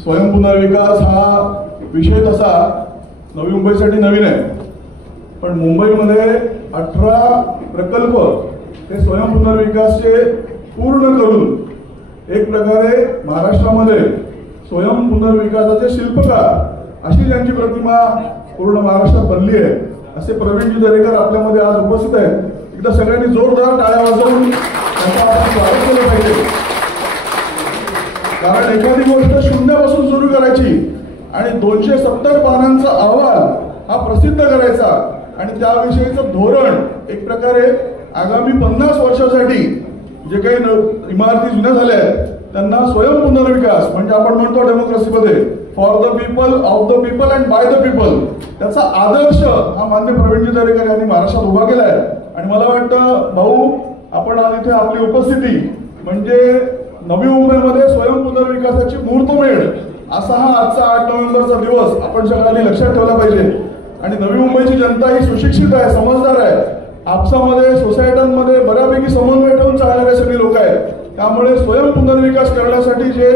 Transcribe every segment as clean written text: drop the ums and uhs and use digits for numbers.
स्वयं पुनर्विकास हा विषय तसा नवी मुंबईसाठी नवीन आहे, पण मुंबईमध्ये 18 प्रकल्प हे स्वयं पुनर्विकासचे पूर्ण करून एक प्रकारे महाराष्ट्रामध्ये स्वयं पुनर्विकासाचे शिल्पकार अशी त्यांची प्रतिमा पूर्ण महाराष्ट्रात बनली आहे। असे प्रवीणजी दरेकर आपल्यामध्ये आज उपस्थित आहेत। एकदा सगळ्यांनी जोरदार टाळ्या वाजवून त्यांचं आपण स्वागत केलं पाहिजे, कारण एखादी गोष्ट शून्यापासून सुरू करायची आणि 270 पानांचा अहवाल हा प्रसिद्ध करायचा आणि त्याविषयीचं धोरण एक प्रकारे आगामी 50 वर्षासाठी जे काही इमारती जुन्या झाल्या आहेत त्यांना स्वयं पुनर्विकास म्हणजे आपण म्हणतो डेमोक्रेसीमध्ये for the people, of the people and by the people, त्याचा आदर्श हा मान्य प्रवीणजी दरेकर यांनी महाराष्ट्रात उभा केला आहे। आणि मला वाटतं भाऊ, आपण आज इथे आपली उपस्थिती म्हणजे नवी मुंबईमध्ये स्वयं पुनर्विकासाची मुहूर्तमेढ असा हा आजचा 8 नोव्हेंबरचा दिवस आपण सगळ्यांनी लक्षात ठेवला पाहिजे। आणि नवी मुंबईची जनता ही सुशिक्षित आहे, समजदार आहे, आपसामध्ये सोसायट्यांमध्ये बऱ्यापैकी समन्वय ठेवून चालणारे सगळे लोक आहेत। त्यामुळे स्वयं पुनर्विकास करण्यासाठी जे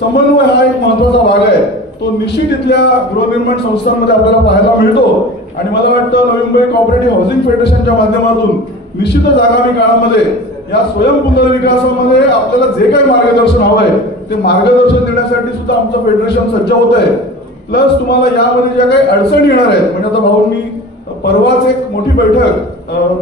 समन्वय हा एक महत्वाचा भाग आहे तो निश्चित इथल्या गृहनिर्माण संस्थांमध्ये आपल्याला पाहायला मिळतो। आणि मला वाटतं नवी मुंबई कोऑपरेटिव्ह हाऊसिंग फेडरेशनच्या माध्यमातून निश्चितच आगामी काळामध्ये या स्वयं पुनर्विकासामध्ये आपल्याला जे काही मार्गदर्शन हवं आहे ते मार्गदर्शन देण्यासाठी सुद्धा आमचं फेडरेशन सज्ज होत आहे। प्लस तुम्हाला यामध्ये ज्या काही अडचणी येणार आहेत, म्हणजे आता भाऊंनी परवाच एक मोठी बैठक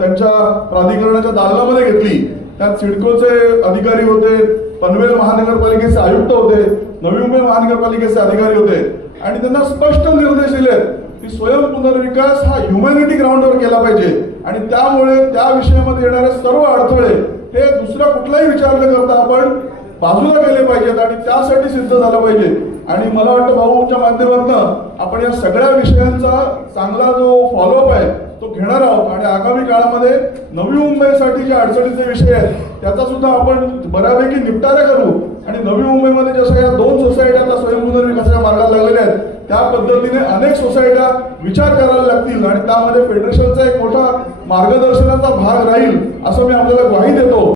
त्यांच्या प्राधिकरणाच्या दालनामध्ये घेतली, त्यात सिडकोचे अधिकारी होते, पनवेल महानगरपालिकेचे आयुक्त होते, नवी मुंबई महानगरपालिकेचे अधिकारी होते आणि त्यांना स्पष्ट निर्देश दिले की स्वयं पुनर्विकास हा ह्युमॅनिटी ग्राउंडवर केला पाहिजे आणि त्यामुळे त्या विषयामध्ये येणारे सर्व अडथळे हे दुसरा कुठलाही विचार न करता आपण बाजूला केले पाहिजेत आणि त्यासाठी सिद्ध झालं पाहिजे। आणि मला वाटतं भाऊच्या माध्यमातून आपण या सगळ्या विषयांचा चांगला जो फॉलोअप आहे तो घेणार आहोत आणि आगामी काळामध्ये नवी मुंबईसाठी जे अडचणीचे विषय आहेत त्याचा सुद्धा आपण बऱ्यापैकी निपटारा करू। आणि नवी मुंबईमध्ये जसं या 2 सोसायट्या आता स्वयं पुनर्विकासाच्या मार्गाला लागलेल्या आहेत त्या पद्धतीने अनेक सोसायट्या विचार करायला लागतील आणि त्यामध्ये फेडरेशनचा एक मोठा मार्गदर्शनाचा भाग राहील असं मी आपल्याला ग्वाही देतो।